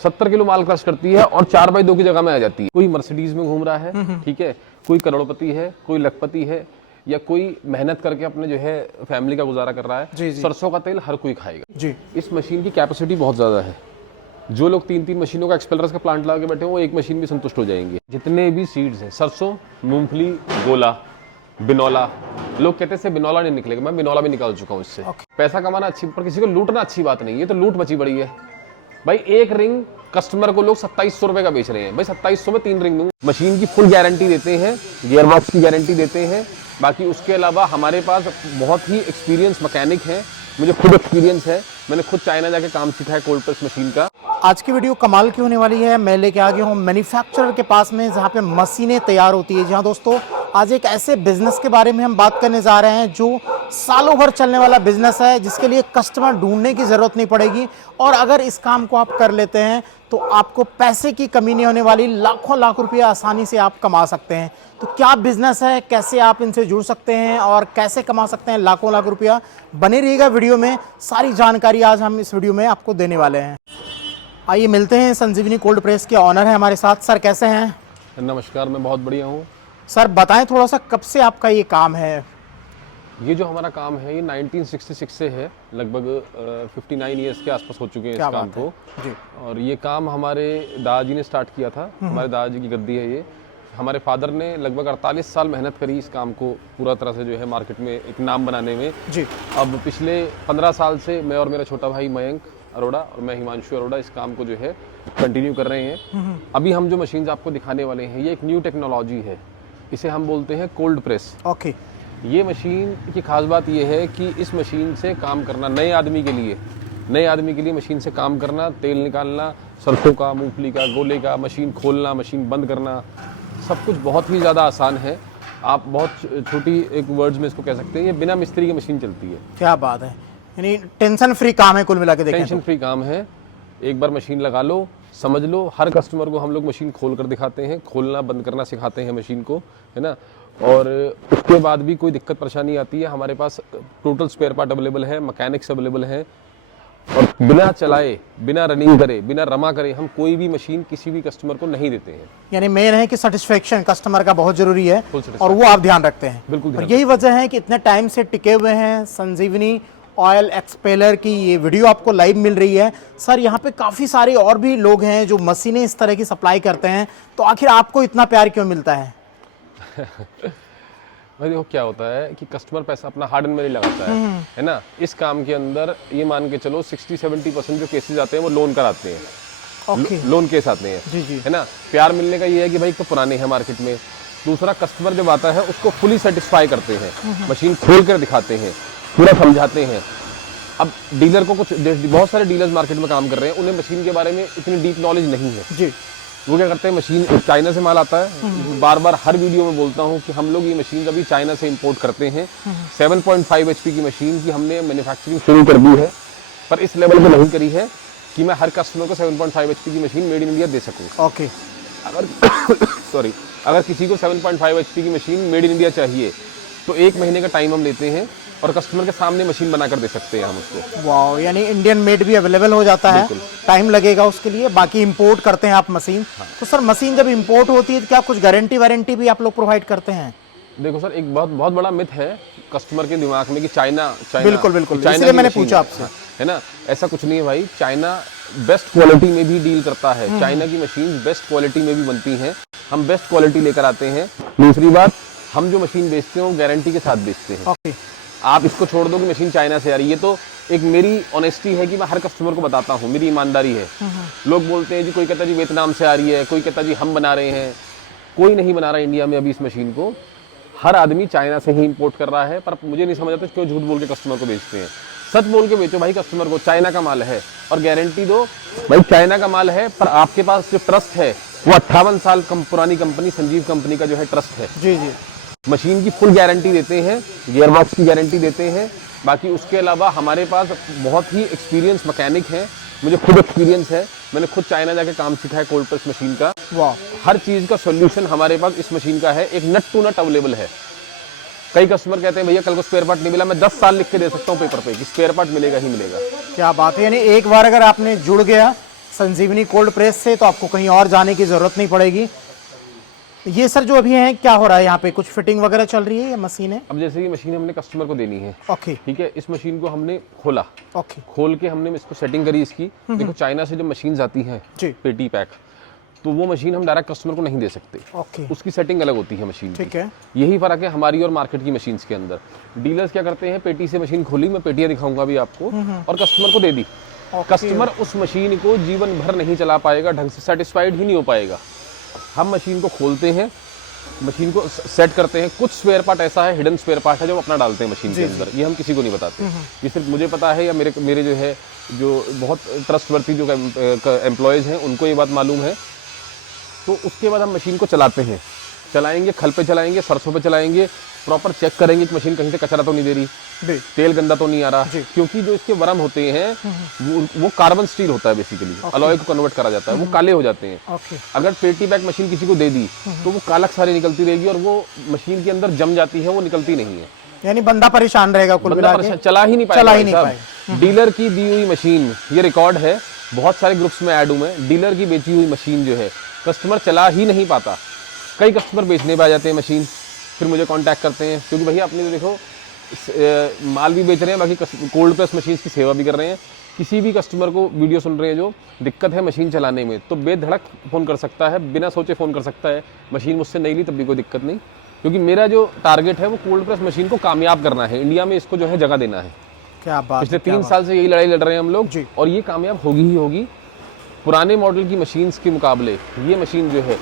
70 kilo माल crush करती है और 4x2 की जगह में आ जाती है। कोई मर्सिडीज में घूम रहा है, ठीक है, कोई करोड़पति है, कोई लखपति है, या कोई मेहनत करके अपने जो है फैमिली का गुजारा कर रहा है, जी। सरसों का तेल हर कोई खाएगा जी। इस मशीन की कैपेसिटी बहुत ज्यादा है। जो लोग 3-3 मशीनों का एक्सपेलर्स का प्लांट लगा के बैठे हैं वो एक मशीन भी संतुष्ट हो जाएंगे। जितने भी सीड्स हैं, सरसों, मूंगफली, गोला, बिनौला, लोग कहते हैं बिनौला नहीं निकलेगा, मैं बिनौला भी निकाल चुका हूँ इससे। पैसा कमाना अच्छी, पर किसी को लूटना अच्छी बात नहीं है, तो लूट मची बड़ी है भाई। एक रिंग कस्टमर को लोग 2700 रुपए का बेच रहे हैं भाई, 2700 में 3 रिंग दूंगा। मशीन की फुल गारंटी देते हैं, गियर बॉक्स की गारंटी देते हैं। बाकी उसके अलावा हमारे पास बहुत ही एक्सपीरियंस मैकेनिक है, मुझे खुद एक्सपीरियंस है, मैंने खुद चाइना जाके काम सीखा है कोल्ड प्रेस मशीन का। आज की वीडियो कमाल की होने वाली है। मैं लेके आ गया हूँ मैन्युफैक्चरर के पास में, जहाँ पे मशीनें तैयार होती है। जहाँ दोस्तों आज एक ऐसे बिजनेस के बारे में हम बात करने जा रहे हैं जो सालों भर चलने वाला बिजनेस है, जिसके लिए कस्टमर ढूंढने की ज़रूरत नहीं पड़ेगी। और अगर इस काम को आप कर लेते हैं तो आपको पैसे की कमी नहीं होने वाली, लाखों लाख रुपये आसानी से आप कमा सकते हैं। तो क्या बिजनेस है, कैसे आप इनसे जुड़ सकते हैं और कैसे कमा सकते हैं लाखों लाख रुपया, बने रहिएगा वीडियो में। सारी जानकारी आज हम इस वीडियो में आपको देने वाले हैं। आइए मिलते हैं, संजीवनी कोल्ड प्रेस के ऑनर हैं हमारे साथ। सर कैसे हैं? नमस्कार, मैं बहुत बढ़िया हूँ। सर बताएं थोड़ा सा, कब से आपका ये काम है? ये जो हमारा काम है ये 1966 से है, लगभग 59 ईयर्स के आसपास हो चुके हैं इस काम को जी। और ये काम हमारे दादाजी ने स्टार्ट किया था। हमारे दादाजी की गद्दी है ये। हमारे फादर ने लगभग 48 साल मेहनत करी इस काम को पूरा तरह से जो है मार्केट में एक नाम बनाने में जी। अब पिछले 15 साल से मैं और मेरा छोटा भाई मयंक अरोड़ा और मैं हिमांशु अरोड़ा इस काम को जो है कंटिन्यू कर रहे हैं। अभी हम जो मशीन आपको दिखाने वाले हैं ये एक न्यू टेक्नोलॉजी है, इसे हम बोलते हैं कोल्ड प्रेस। ओके। ये मशीन की खास बात ये है कि इस मशीन से काम करना नए आदमी के लिए मशीन से काम करना, तेल निकालना सरसों का, मूंगफली का, गोले का, मशीन खोलना, मशीन बंद करना, सब कुछ बहुत ही ज़्यादा आसान है। आप बहुत छोटी एक वर्ड्स में इसको कह सकते हैं, ये बिना मिस्त्री की मशीन चलती है। क्या बात है, यानी टेंशन फ्री काम है कुल मिला के देखें। टेंशन फ्री काम है, एक बार मशीन लगा लो, समझ लो। हर कस्टमर को हम लोग मशीन खोल कर दिखाते हैं, खोलना बंद करना सिखाते हैं मशीन को, है ना। और उसके बाद भी कोई दिक्कत परेशानी आती है, हमारे पास टोटल स्पेयर पार्ट अवेलेबल है, मैकेनिक्स अवेलेबल है। और बिना चलाए, बिना रनिंग करे, बिना रमा करे हम कोई भी मशीन किसी भी कस्टमर को नहीं देते हैं। यानी मेन है कि सेटिस्फेक्शन कस्टमर का बहुत जरूरी है Full और वो आप ध्यान रखते हैं। बिल्कुल। और यही वजह है कि इतने टाइम से टिके हुए हैं। संजीवनी ऑयल एक्सपेलर की ये वीडियो आपको लाइव मिल रही है। सर यहाँ पे काफ़ी सारे और भी लोग हैं जो मशीनें इस तरह की सप्लाई करते हैं, तो आखिर आपको इतना प्यार क्यों मिलता है? भाई देखो क्या होता है कि कस्टमर पैसा अपना हार्ड एंड मनी लगाता है ना। इस काम के अंदर ये मान के चलो 60-70% जो केसेस आते हैं वो लोन कराते हैं। ओके। लोन केस आते हैं, जी जी। है ना। प्यार मिलने का ये है कि भाई तो पुराने हैं मार्केट में। दूसरा, कस्टमर जब आता है उसको फुली सेटिस्फाई करते हैं, मशीन खोल कर दिखाते हैं, पूरा समझाते हैं। अब डीलर को बहुत सारे डीलर्स मार्केट में काम कर रहे हैं, उन्हें मशीन के बारे में इतनी डीप नॉलेज नहीं है जी। वो क्या करते हैं, मशीन चाइना से माल आता है। बार बार हर वीडियो में बोलता हूँ कि हम लोग ये मशीन अभी चाइना से इंपोर्ट करते हैं। 7.5 HP की मशीन की हमने मैन्युफैक्चरिंग शुरू कर दी है, पर इस लेवल पे नहीं करी है कि मैं हर कस्टमर को 7.5 HP की मशीन मेड इन इंडिया दे सकूँ। ओके। अगर किसी को 7.5 HP की मशीन मेड इन इंडिया चाहिए तो 1 महीने का टाइम हम लेते हैं और कस्टमर के सामने मशीन बनाकर दे सकते हैं हम उसको। वाह, यानी इंडियन मेड भी अवेलेबल हो जाता है। टाइम लगेगा उसके लिए, बाकी इंपोर्ट करते हैं आप मशीन। तो सर मशीन जब इंपोर्ट होती है तो क्या कुछ गारंटी वारंटी भी आप लोग प्रोवाइड करते हैं? देखो सर, एक बहुत बड़ा मिथ है कस्टमर के दिमाग में कि चाइना बिल्कुल इसलिए मैंने पूछा आपसे, है ना। ऐसा कुछ नहीं है भाई, चाइना बेस्ट क्वालिटी में भी डील करता है। चाइना की मशीन बेस्ट क्वालिटी में भी बनती हैं, हम बेस्ट क्वालिटी लेकर आते हैं। दूसरी बात, हम जो मशीन बेचते हैं वो गारंटी के साथ बेचते हैं। ओके। आप इसको छोड़ दो कि मशीन चाइना से आ रही है, तो एक मेरी ऑनेस्टी है कि मैं हर कस्टमर को बताता हूँ, मेरी ईमानदारी है। लोग बोलते हैं जी, कोई कहता है जी वियतनाम से आ रही है, कोई कहता है जी हम बना रहे हैं। कोई नहीं बना रहा इंडिया में अभी इस मशीन को, हर आदमी चाइना से ही इंपोर्ट कर रहा है। पर मुझे नहीं समझ आता क्यों झूठ बोल के कस्टमर को बेचते हैं। सच बोल के बेचो भाई कस्टमर को, चाइना का माल है और गारंटी दो भाई चाइना का माल है। पर आपके पास जो ट्रस्ट है वो 58 साल पुरानी कंपनी संजीव कंपनी का जो है ट्रस्ट है। जी जी। मशीन की फुल गारंटी देते हैं, गियर बॉक्स की गारंटी देते हैं। बाकी उसके अलावा हमारे पास बहुत ही एक्सपीरियंस मैकेनिक है, मुझे खुद एक्सपीरियंस है, मैंने खुद चाइना जाके काम सीखा है कोल्ड प्रेस मशीन का। वाह। हर चीज़ का सॉल्यूशन हमारे पास इस मशीन का है, एक नट टू नट अवेलेबल है। कई कस्टमर कहते हैं भैया कल को स्पेयर पार्ट नहीं मिला, मैं 10 साल लिख के दे सकता हूँ पेपर पे कि स्पेयर पार्ट मिलेगा ही मिलेगा। क्या बात है, यानी एक बार अगर आपने जुड़ गया संजीवनी कोल्ड प्रेस से, तो आपको कहीं और जाने की ज़रूरत नहीं पड़ेगी। ये सर जो अभी है क्या हो रहा है यहाँ पे, कुछ फिटिंग वगैरह चल रही है या मशीन है? अब जैसे कि मशीन हमने कस्टमर को देनी है, ओके ठीक है, इस मशीन को हमने खोला, ओके खोल के हमने इसको सेटिंग करी इसकी। देखो चाइना से जब मशीन आती हैं जी पेटी पैक, तो वो मशीन हम डायरेक्ट कस्टमर को नहीं दे सकते, ओके उसकी सेटिंग अलग होती है मशीन की। ठीक है। यही फर्क है हमारी और मार्केट की मशीन्स के अंदर। डीलर्स क्या करते हैं, पेटी से मशीन खोली, मैं पेटियां दिखाऊंगा अभी आपको, और कस्टमर को दे दी। कस्टमर उस मशीन को जीवन भर नहीं चला पाएगा, ढंग से सेटिस्फाइड ही नहीं हो पाएगा। हम मशीन को खोलते हैं, मशीन को सेट करते हैं। कुछ स्पेयर पार्ट ऐसा है, हिडन स्पेयर पार्ट है, जो हम अपना डालते हैं मशीन के अंदर, ये हम किसी को नहीं बताते। ये सिर्फ मुझे पता है, या मेरे जो है जो बहुत ट्रस्टवर्थी जो एम्प्लॉयज़ हैं उनको ये बात मालूम है। तो उसके बाद हम मशीन को चलाते हैं, चलाएंगे, खल पे चलाएंगे, सरसों पे चलाएंगे, प्रॉपर चेक करेंगे कि मशीन कहीं से कचरा तो नहीं दे रही, तेल गंदा तो नहीं आ रहा, क्योंकि जो इसके वरम होते हैं वो कार्बन स्टील होता है, बेसिकली अलॉय को कन्वर्ट करा जाता है, वो काले हो जाते हैं। अगर पेटी बैक मशीन किसी को दे दी तो वो कालक सारी निकलती रहेगी और वो मशीन के अंदर जम जाती है, वो निकलती नहीं है। यानी बंदा परेशान रहेगा, कुल मिला के चला ही नहीं पाएगा। डीलर की दी हुई मशीन, ये रिकॉर्ड है, बहुत सारे ग्रुप्स में ऐड हूं मैं, डीलर की बेची हुई मशीन जो है कस्टमर चला ही नहीं पाता। कई कस्टमर बेचने पे आ जाते हैं मशीन, फिर मुझे कांटेक्ट करते हैं, क्योंकि भैया आपने तो देखो माल भी बेच रहे हैं, बाकी कोल्ड प्रेस मशीन की सेवा भी कर रहे हैं। किसी भी कस्टमर को वीडियो सुन रहे हैं जो दिक्कत है मशीन चलाने में, तो बेधड़क फ़ोन कर सकता है, बिना सोचे फ़ोन कर सकता है। मशीन मुझसे नहीं ली तब भी कोई दिक्कत नहीं, क्योंकि मेरा जो टारगेट है वो कोल्ड प्रेस मशीन को कामयाब करना है, इंडिया में इसको जो है जगह देना है। क्या बात, पिछले 3 साल से यही लड़ाई लड़ रहे हैं हम लोग, और ये कामयाब होगी ही होगी। पुराने मॉडल की मशीन्स के मुकाबले ये मशीन जो है,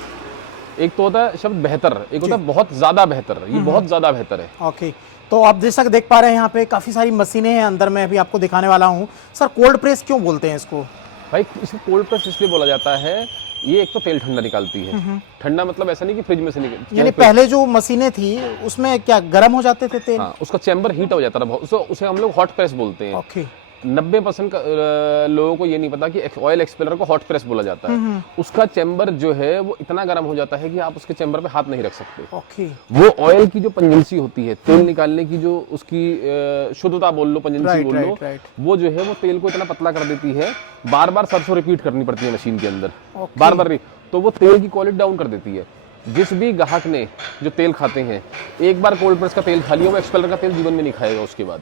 एक तो होता है शब्द बेहतर, एक होता है बहुत ज़्यादा बेहतर, ये बहुत ज़्यादा बेहतर है। ओके, तो आप जैसा देख पा रहे हैं यहाँ पे काफ़ी सारी मशीनें हैं अंदर, मैं अभी आपको दिखाने वाला हूँ। सर कोल्ड प्रेस क्यों बोलते हैं इसको? भाई इसको कोल्ड प्रेस इसलिए बोला जाता है, ये एक तो तेल ठंडा निकालती है। ठंडा मतलब ऐसा नहीं कि फ्रिज में से निकल, यानी पहले जो मशीनें थी उसमें क्या गर्म हो जाते थे तेल? हाँ, उसका चैम्बर हीट हो जाता था, उसे हम लोग हॉट प्रेस बोलते हैं। ओके, 90% लोगों को ये नहीं पता कि ऑयल एक्सपेलर को हॉट प्रेस बोला जाता है। उसका चैम्बर जो है वो इतना गर्म हो जाता है कि आप उसके चैम्बर पे हाथ नहीं रख सकते। ओके, वो ऑयल की जो पंजेंसी होती है, तेल निकालने की जो उसकी शुद्धता बोल लो, पंजेंसी बोल लो, वो जो है वो तेल को इतना पतला कर देती है, बार बार सरसों रिपीट करनी पड़ती है मशीन के अंदर, बार बार, तो वो तेल की क्वालिटी डाउन कर देती है। जिस भी ग्राहक ने जो तेल खाते हैं, एक बार कोल्ड प्रेस का तेल खा लिया, वो एक्सपेलर का तेल जीवन में नहीं खाएगा उसके बाद।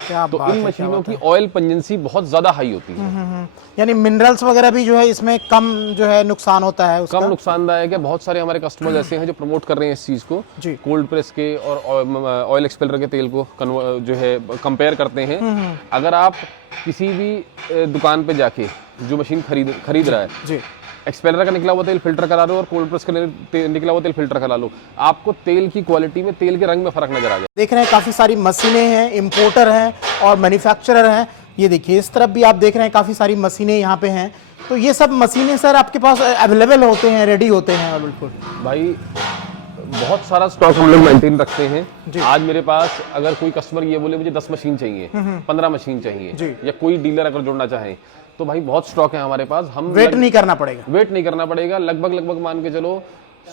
क्या तो बात इन है, मशीनों की ऑयल पंजेंसी बहुत ज्यादा हाई होती है। यानी मिनरल्स वगैरह भी जो है इसमें कम जो है नुकसान होता है उसका? कम नुकसानदायक है। बहुत सारे हमारे कस्टमर्स ऐसे हैं जो प्रमोट कर रहे हैं इस चीज़ को, कोल्ड प्रेस के और ऑयल एक्सपेलर के तेल को जो है कंपेयर करते हैं। अगर आप किसी भी दुकान पे जाके जो मशीन खरीद रहा है, एक्सपेलर का निकला हुआ तेल फिल्टर करा लो और कोल्ड प्रेस का निकला हुआ तेल फिल्टर करा लो, आपको तेल की क्वालिटी में, तेल के रंग में फर्क नजर आ जाए। देख रहे हैं काफी सारी मशीनें हैं, इंपोर्टर हैं और मैन्युफैक्चरर हैं। ये देखिए इस तरफ भी आप देख रहे हैं काफी सारी मशीनें यहाँ पे हैं। तो ये सब मशीनें सर आपके पास अवेलेबल होते हैं, रेडी होते हैं? बिल्कुल भाई, बहुत सारा स्टॉक हम लोग मेंटेन रखते हैं। आज मेरे पास अगर कोई कस्टमर ये बोले मुझे 10 मशीन चाहिए, 15 मशीन चाहिए, या कोई डीलर अगर जुड़ना चाहे, तो भाई बहुत स्टॉक है हमारे पास। हम वेट नहीं करना पड़ेगा, लगभग मान के चलो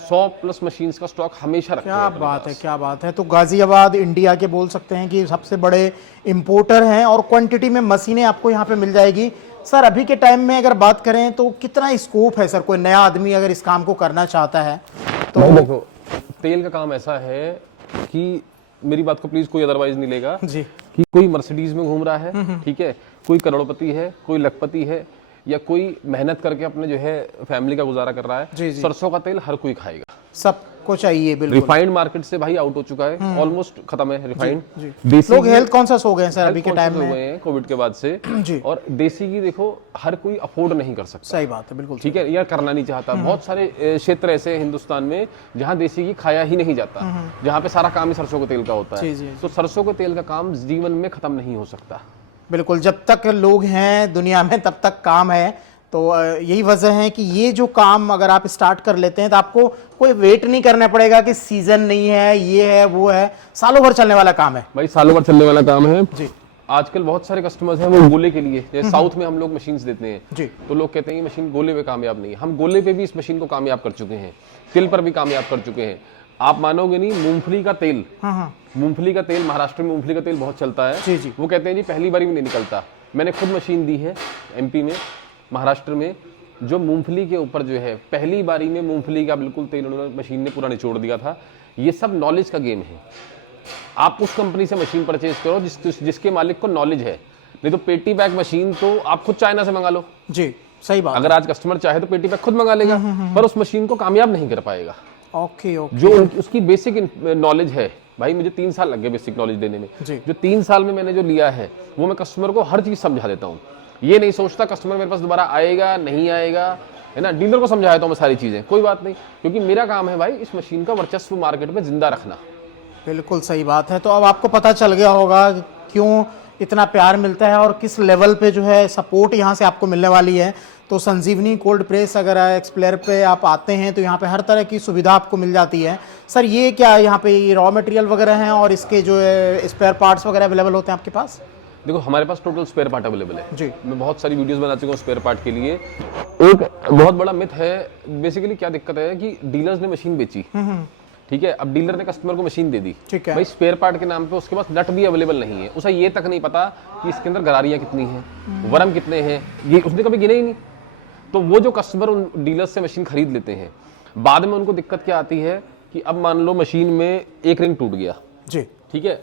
100+ मशीन्स का स्टॉक हमेशा रखते हैं। क्या बात है, क्या बात है। तो गाजियाबाद इंडिया के बोल सकते हैं कि सबसे बड़े इंपोर्टर हैं और क्वांटिटी में मशीनें आपको यहाँ पे मिल जाएगी। सर अभी के टाइम में अगर बात करें तो कितना स्कोप है सर, कोई नया आदमी अगर इस काम को करना चाहता है तो? देखो, तेल का काम ऐसा है कि मेरी बात को प्लीज कोई अदरवाइज नहीं लेगा जी, कि कोई मर्सिडीज में घूम रहा है, ठीक है, कोई करोड़पति है, कोई लखपति है, या कोई मेहनत करके अपने जो है फैमिली का गुजारा कर रहा है, सरसों का तेल हर कोई खाएगा, सबको चाहिए। बिल्कुल, रिफाइंड मार्केट से भाई आउट हो चुका है, ऑलमोस्ट खत्म है रिफाइंड। लोग हेल्थ कॉन्शियस हो गए हैं सर अभी के टाइम में, हो गए हैं कोविड के बाद से जी। और देसी की देखो हर कोई अफोर्ड नहीं कर सकता। सही बात है, बिल्कुल ठीक है, या करना नहीं चाहता। बहुत सारे क्षेत्र ऐसे हैं हिंदुस्तान में जहाँ देसी की खाया ही नहीं जाता, जहाँ पे सारा काम ही सरसों के तेल का होता है। तो सरसों के तेल का काम जीवन में खत्म नहीं हो सकता। बिल्कुल, जब तक लोग हैं दुनिया में तब तक काम है। तो यही वजह है कि ये जो काम अगर आप स्टार्ट कर लेते हैं तो आपको कोई वेट नहीं करना पड़ेगा कि सीजन नहीं है, ये है वो है, सालों भर चलने वाला काम है भाई, सालों भर चलने वाला काम है जी। आजकल बहुत सारे कस्टमर्स हैं वो गोले के लिए, जैसे साउथ में हम लोग मशीन्स देते हैं जी, तो लोग कहते हैं ये मशीन गोले पे कामयाब नहीं है। हम गोले पे भी इस मशीन को कामयाब कर चुके हैं, तिल पर भी कामयाब कर चुके हैं। आप मानोगे नहीं, मूंगफली का तेल, मूंगफली का तेल, महाराष्ट्र में मूंगफली का तेल बहुत चलता है जी। वो कहते हैं जी पहली बारी में नहीं निकलता। मैंने खुद मशीन दी है MP में, महाराष्ट्र में, जो मूंगफली के ऊपर जो है पहली बारी में मूंगफली का बिल्कुल तेल उन्होंने मशीन ने पूरा निचोड़ दिया था, ये सब नॉलेज का गेम है। आप उस कंपनी से मशीन परचेज करो जिसके मालिक को नॉलेज है, नहीं तो पेटी बैग मशीन तो आप खुद चाइना से मंगा लो। जी सही बात। अगर आज कस्टमर चाहे तो पेटी बैग खुद मंगा लेगा, पर उस मशीन को कामयाब नहीं कर पाएगा। Okay okay. जो उसकी बेसिक नॉलेज है, भाई मुझे 3 साल लग गए बेसिक नॉलेज देने में। जो 3 साल में मैंने जो लिया है वो मैं कस्टमर को हर चीज समझा देता हूँ। ये नहीं सोचता कस्टमर मेरे पास दोबारा आएगा नहीं आएगा, है ना। डीलर को समझा देता हूँ मैं सारी चीजें, कोई बात नहीं, क्योंकि मेरा काम है भाई इस मशीन का वर्चस्व मार्केट में जिंदा रखना। बिल्कुल सही बात है। तो अब आपको पता चल गया होगा क्यों इतना प्यार मिलता है और किस लेवल पे जो है सपोर्ट यहाँ से आपको मिलने वाली है। तो संजीवनी कोल्ड प्रेस अगर एक्सप्लेयर पे आप आते हैं तो यहाँ पे हर तरह की सुविधा आपको मिल जाती है। सर ये क्या यहाँ पे ये रॉ मटेरियल वगैरह हैं और इसके जो है स्पेयर पार्ट्स वगैरह अवेलेबल होते हैं आपके पास? देखो हमारे पास टोटल स्पेयर पार्ट अवेलेबल है जी। मैं बहुत सारी वीडियोस बना चुका हूँ स्पेयर पार्ट के लिए। एक बहुत बड़ा मिथ है, बेसिकली क्या दिक्कत है कि डीलर्स ने मशीन बेची, ठीक है, अब डीलर ने कस्टमर को मशीन दे दी, ठीक है, भाई स्पेयर पार्ट के नाम पे उसके पास नट भी अवेलेबल नहीं है, उसे ये तक नहीं पता कि इसके अंदर गरारियां कितनी हैं, वरम कितने हैं, ये उसने कभी गिने ही नहीं। तो वो जो कस्टमर उन डीलर से मशीन खरीद लेते हैं, बाद में उनको दिक्कत क्या आती है कि अब मान लो मशीन में एक रिंग टूट गया, जी ठीक है,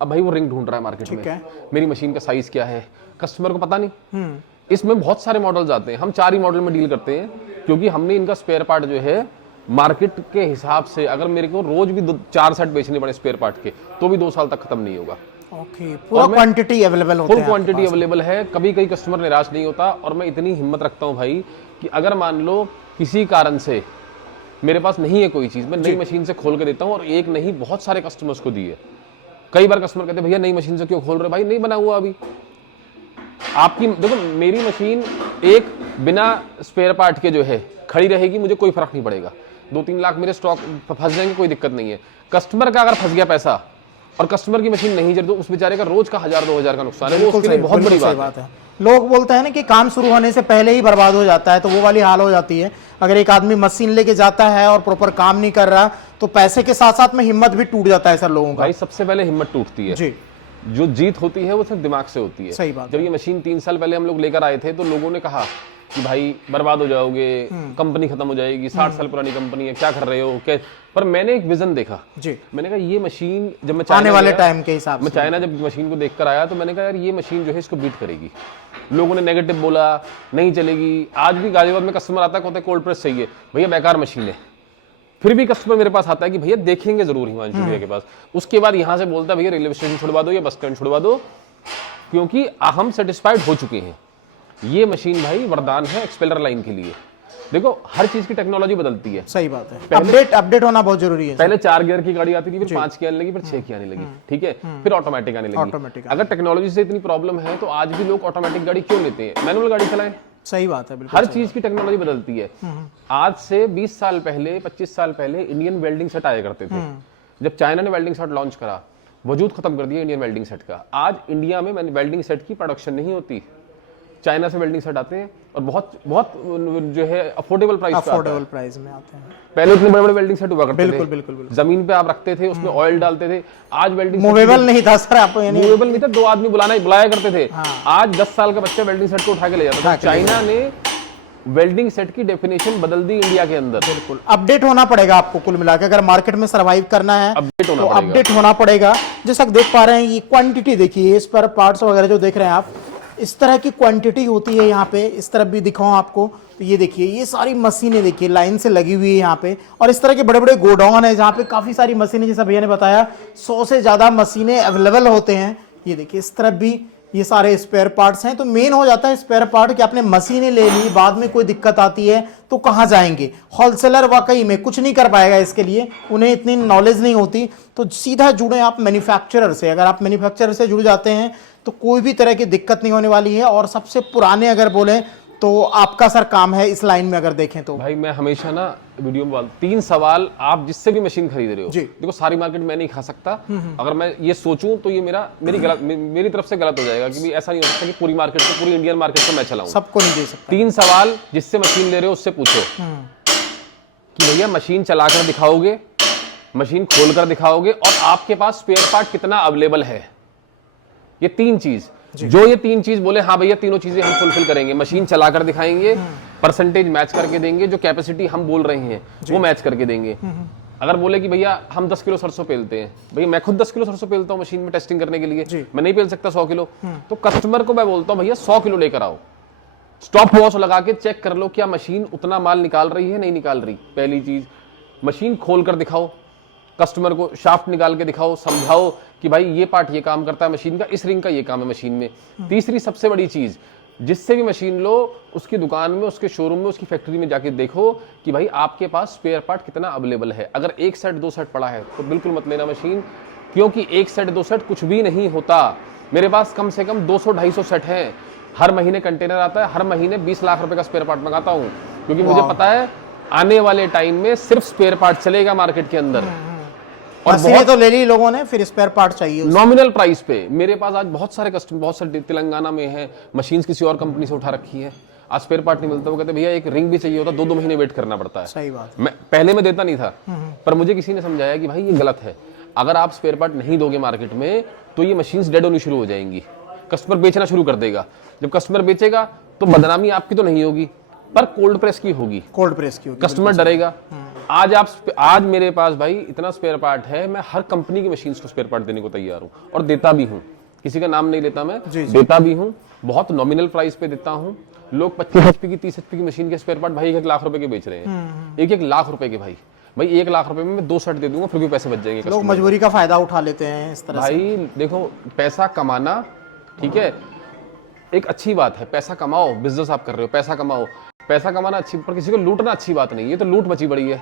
अब भाई वो रिंग ढूंढ रहा है मार्केट में, मेरी मशीन का साइज क्या है, कस्टमर को पता नहीं। इसमें बहुत सारे मॉडल्स आते हैं, हम 4 ही मॉडल में डील करते हैं, क्योंकि हमने इनका स्पेयर पार्ट जो है मार्केट के हिसाब से, अगर मेरे को रोज भी 4 सेट बेचने पड़े स्पेयर पार्ट के तो भी 2 साल तक खत्म नहीं होगा। ओके, पूरा क्वांटिटी अवेलेबल होता है, फुल क्वांटिटी अवेलेबल है, कभी कभी कस्टमर निराश नहीं होता। और मैं इतनी हिम्मत रखता हूं भाई कि अगर मान लो किसी कारण से मेरे पास नहीं है कोई चीज, मैं नई मशीन से खोल के देता हूं, और एक नहीं बहुत सारे कस्टमर्स को दी है। कई बार कस्टमर कहते हैं भैया नई मशीन से क्यों खोल रहे, भाई नहीं बना हुआ अभी। आपकी देखो मेरी मशीन एक बिना स्पेयर पार्ट के जो है खड़ी रहेगी, मुझे कोई फर्क नहीं पड़ेगा, 2-3 लाख मेरे स्टॉक फंस जाएंगे, कोई दिक्कत नहीं है। कस्टमर का अगर फंस गया पैसा और कस्टमर की मशीन नहीं चली तो उस बेचारे का रोज का 1000-2000 का नुकसान है, वो उसके लिए बहुत बड़ी बात है। लोग बोलते हैं ना कि काम शुरू होने से पहले ही बर्बाद हो जाता है, तो वो वाली हाल हो जाती है। अगर एक आदमी मशीन लेके जाता है और प्रॉपर काम नहीं कर रहा तो पैसे के साथ साथ में हिम्मत भी टूट जाता है सर लोगों का। भाई सबसे पहले हिम्मत टूटती है जी, जो जीत होती है वो सिर्फ दिमाग से होती है। सही बात। जब ये मशीन 3 साल पहले हम लोग लेकर आए थे तो लोगों ने कहा कि भाई बर्बाद हो जाओगे, कंपनी खत्म हो जाएगी, 60 साल पुरानी कंपनी है, क्या कर रहे हो, क्या। पर मैंने एक विजन देखा जी, मैंने कहा ये मशीन, जब मैं आने वाले टाइम के हिसाब से, मैं चाइना जब मशीन को देखकर आया तो मैंने कहा यार ये मशीन जो है इसको बीट करेगी। लोगों ने नेगेटिव बोला, नहीं चलेगी। आज भी गाजियाबाद में कस्टमर आता है, कहते हैं कोल्ड प्रेस चाहिए, भैया बेकार मशीन है। फिर भी कस्टमर मेरे पास आता है कि भैया देखेंगे जरूर हिमांशु भैया के पास। उसके बाद यहाँ से बोलता है भैया रेलवे स्टेशन छुड़वा दो या बस स्टैंड छुड़वा दो, क्योंकि हम सेटिस्फाइड हो चुके हैं। ये मशीन भाई वरदान है एक्सपेलर लाइन के लिए। देखो हर चीज की टेक्नोलॉजी बदलती है, सही बात है, अपडेट होना बहुत जरूरी है। पहले 4 गियर की गाड़ी आती थी, फिर 5 की आने लगी, फिर 6 की आने लगी, ठीक है, फिर ऑटोमेटिक आने लगी। अगर टेक्नोलॉजी से इतनी प्रॉब्लम है तो आज भी लोग ऑटोमेटिक गाड़ी क्यों लेते हैं, मैनुअल गाड़ी चलाएं। सही बात है, बिल्कुल हर चीज की टेक्नोलॉजी बदलती है। आज से 20 साल पहले 25 साल पहले इंडियन वेल्डिंग सेट आया करते थे। जब चाइना ने वेल्डिंग सेट लॉन्च करा, वजूद खत्म कर दिया इंडियन वेल्डिंग सेट का। आज इंडिया में वेल्डिंग सेट की प्रोडक्शन नहीं होती, चाइना से वेल्डिंग सेट आते हैं और बहुत बहुत जो है अफोर्डेबल प्राइस में आते हैं। पहले इतने बड़े बड़े वेल्डिंग सेट हुआ करते थे, बिल्कुल जमीन पे आप रखते थे, उसमें ऑयल डालते थे। आज वेल्डिंग मूवेबल नहीं था सर, आप मूवेबल नहीं था, 2 आदमी बुलाया करते थे। आज 10 साल का बच्चा वेल्डिंग सेट को उठा के ले जाता था। चाइना ने वेल्डिंग सेट की डेफिनेशन बदल दी इंडिया के अंदर। बिल्कुल अपडेट होना पड़ेगा आपको, कुल मिलाकर अगर मार्केट में सर्वाइव करना है तो अपडेट होना पड़ेगा। जैसा देख पा रहे हैं ये क्वांटिटी देखिए, इस पर पार्ट्स वगैरह जो देख रहे हैं आप, इस तरह की क्वांटिटी होती है यहाँ पे। इस तरफ भी दिखाऊं आपको तो ये देखिए, ये सारी मशीनें देखिए लाइन से लगी हुई है यहाँ पे, और इस तरह के बड़े बड़े गोडाउन है जहाँ पे काफी सारी मशीनें, जैसा भैया ने बताया 100 से ज्यादा मशीनें अवेलेबल होते हैं। ये देखिए इस तरफ भी ये सारे स्पेयर पार्ट्स हैं। तो मेन हो जाता है स्पेयर पार्ट कि आपने मशीनें ले ली, बाद में कोई दिक्कत आती है तो कहाँ जाएंगे। होलसेलर वाकई में कुछ नहीं कर पाएगा इसके लिए, उन्हें इतनी नॉलेज नहीं होती। तो सीधा जुड़े आप मैन्युफैक्चरर से, अगर आप मैन्युफैक्चरर से जुड़ जाते हैं तो कोई भी तरह की दिक्कत नहीं होने वाली है। और सबसे पुराने अगर बोले तो आपका सर काम है इस लाइन में अगर देखें तो। भाई मैं हमेशा ना वीडियो में 3 सवाल आप जिससे भी मशीन खरीद रहे हो, देखो सारी मार्केट मैं नहीं खा सकता। अगर मैं ये सोचूं तो ये मेरी तरफ से गलत हो जाएगा, क्योंकि ऐसा नहीं हो सकता कि पूरी मार्केट को, पूरी इंडियन मार्केट को मैं चलाऊं, सबको नहीं दे सकता। 3 सवाल जिससे मशीन ले रहे हो उससे पूछो कि भैया मशीन चलाकर दिखाओगे, मशीन खोलकर दिखाओगे, और आपके पास स्पेयर पार्ट कितना अवेलेबल है। ये 3 चीज, जो ये 3 चीज बोले हाँ भैया तीनों चीजें हम फुलफिल करेंगे। मशीन चलाकर दिखाएंगे, परसेंटेज मैच करके देंगे, जो कैपेसिटी हम बोल रहे हैं वो मैच करके देंगे। अगर बोले कि भैया हम 10 किलो सरसों पेलते हैं, भैया मैं खुद 10 किलो सरसों पेलता हूँ मशीन में टेस्टिंग करने के लिए, मैं नहीं पेल सकता 100 किलो, तो कस्टमर को मैं बोलता हूँ भैया 100 किलो लेकर आओ, स्टॉप वॉच लगा के चेक कर लो क्या मशीन उतना माल निकाल रही है नहीं निकाल रही। पहली चीज, मशीन खोल कर दिखाओ, कस्टमर को शाफ्ट निकाल के दिखाओ, समझाओ कि भाई ये पार्ट ये काम करता है मशीन का, इस रिंग का ये काम है मशीन में। तीसरी सबसे बड़ी चीज, जिससे भी मशीन लो उसकी दुकान में, उसके शोरूम में, उसकी फैक्ट्री में जाके देखो कि भाई आपके पास स्पेयर पार्ट कितना अवेलेबल है। अगर एक सेट 2 सेट पड़ा है तो बिल्कुल मत लेना मशीन, क्योंकि एक सेट 2 सेट कुछ भी नहीं होता। मेरे पास कम से कम 200-250 सेट है, हर महीने कंटेनर आता है, हर महीने 20 लाख रुपए का स्पेयर पार्ट मंगाता हूँ, क्योंकि मुझे पता है आने वाले टाइम में सिर्फ स्पेयर पार्ट चलेगा मार्केट के अंदर। और बहुत तो ले ली लोगों ने, फिर स्पेयर पार्ट चाहिए नॉमिनल प्राइस पे। मेरे पास आज बहुत सारे कस्टमर, बहुत सारे तेलंगाना में है, मशीन्स किसी और कंपनी से उठा रखी है, आज स्पेयर पार्ट नहीं मिलता, वो कहते भैया एक रिंग भी चाहिए होता, 2-2 महीने वेट करना पड़ता है। सही बात। मैं पहले में देता नहीं था, पर मुझे किसी ने समझाया कि भाई ये गलत है, अगर आप स्पेयर पार्ट नहीं दोगे मार्केट में तो ये मशीन्स डेड होनी शुरू हो जाएंगी, कस्टमर बेचना शुरू कर देगा। जब कस्टमर बेचेगा तो बदनामी आपकी तो नहीं होगी पर कोल्ड प्रेस की होगी, कोल्ड प्रेस की होगी, कस्टमर डरेगा। आज मेरे पास भाई इतना स्पेयर पार्ट है, मैं हर कंपनी की मशीन्स को स्पेयर पार्ट देने को तैयार हूं और देता भी हूं, किसी का नाम नहीं लेता मैं, देता भी हूं, बहुत नॉमिनल प्राइस पे देता हूं। लोग 25 HP की 30 HP की मशीन के स्पेयर पार्ट भाई 1 लाख रुपए के बेच रहे हैं, 1 लाख रुपए के। भाई 1 लाख रुपए में मैं 2 सेट दे दूंगा, फिर भी पैसे बच जाएंगे। लोग मजबूरी का फायदा उठा लेते हैं इस तरह से। भाई देखो, पैसा कमाना ठीक है, एक अच्छी बात है, पैसा कमाओ, बिजनेस आप कर रहे हो, पैसा कमाओ, पैसा कमाना अच्छी, पर किसी को लूटना अच्छी बात नहीं है, तो लूट मची बड़ी है।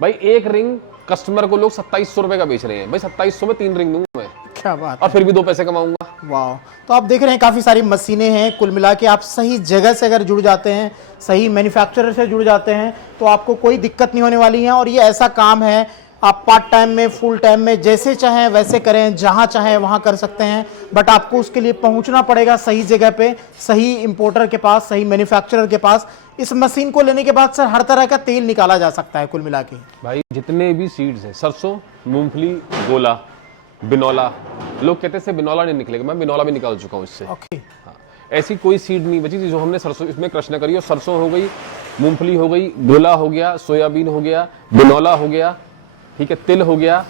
भाई एक रिंग कस्टमर को लोग 2700 रुपए का बेच रहे हैं, भाई 2700 में 3 रिंग दूंगा मैं, क्या बात, और फिर भी 2 पैसे कमाऊंगा। वाह। तो आप देख रहे हैं काफी सारी मशीनें हैं, कुल मिला के आप सही जगह से अगर जुड़ जाते हैं, सही मैन्युफैक्चरर से जुड़ जाते हैं तो आपको कोई दिक्कत नहीं होने वाली है। और ये ऐसा काम है, आप पार्ट टाइम में, फुल टाइम में, जैसे चाहें वैसे करें, जहां चाहें वहां कर सकते हैं, बट आपको उसके लिए पहुंचना पड़ेगा सही जगह पे, सही इंपोर्टर के पास, सही मैन्युफैक्चरर के पास। इस मशीन को लेने के बाद सर हर तरह का तेल निकाला जा सकता है कुल मिला के। भाई जितने भी सीड्स हैं, सरसों, मूंगफली, गोला, बिनौला, लोग कहते हैं बिनौला नहीं निकलेगा, मैं बिनौला भी निकाल चुका हूँ इससे। ओके। हाँ, ऐसी कोई सीड नहीं बची जो हमने सरसों इसमें क्रश न करी हो। सरसों हो गई, मूंगफली हो गई, गोला हो गया, सोयाबीन हो गया, बिनौला हो गया, ठीक है, तिल हो गया,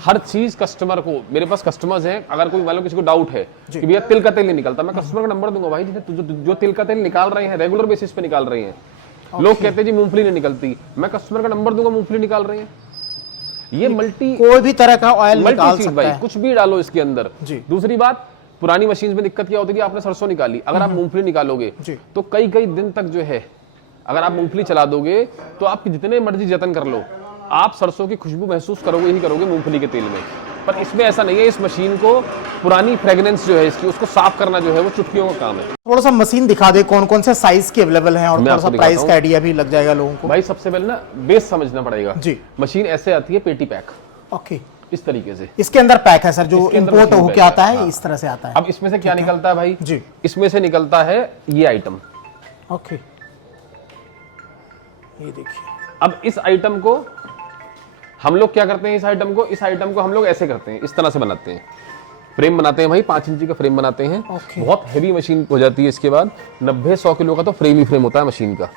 हर चीज कस्टमर को, मेरे पास कस्टमर्स हैं, अगर कोई मान लो किसी को डाउट है कि भैया तिल का तेल नहीं निकलता, मैं कस्टमर का नंबर दूंगा, भाई जो तिल का तेल निकाल रहे हैं, रेगुलर बेसिस पे निकाल रहे हैं। लोग कहते हैं जी मूंगफली नहीं निकलती, मैं कस्टमर का नंबर दूंगा, मूंगफली निकाल रहे हैं। ये कोई भी तरह का ऑयल निकाल सकता भाई, है, कुछ भी डालो इसके अंदर। दूसरी बात, पुरानी मशीन में दिक्कत क्या होती थी, आपने सरसों निकाली, अगर आप मूंगफली निकालोगे तो कई कई दिन तक जो है, अगर आप मूंगफली चला दोगे तो आप जितने मर्जी जतन कर लो, आप सरसों की खुशबू महसूस करोगे ही करोगे मूंगफली के तेल में। पर इसमें ऐसा नहीं है, इस मशीन को पुरानी फ्रेग्रेंस जो है इसकी, उसको साफ करना जो है वो चुटकियों का काम है। थोड़ा सा मशीन दिखा दे, कौन कौन से साइज के अवेलेबल हैं, और थोड़ा सा प्राइस का आइडिया भी लग जाएगा लोगों को। भाई सबसे पहले ना बेस समझना पड़ेगा जी। मशीन ऐसे आती है पेटी पैक, ओके, इस तरीके से इसके अंदर पैक है सर, जो इंपोर्ट होके आता है, इस तरह से आता है। अब इसमें से क्या निकलता है भाई जी, इसमें से निकलता है ये आइटम। ओके, ये देखिए। अब इस आइटम को हम लोग क्या करते हैं, इस आइटम को हम लोग ऐसे करते हैं, इस तरह से बनाते हैं, फ्रेम बनाते हैं भाई, 5 इंची का फ्रेम बनाते हैं। बहुत हेवी मशीन हो जाती है, इसके बाद 90-100 किलो का तो फ्रेम ही फ्रेम होता है मशीन का,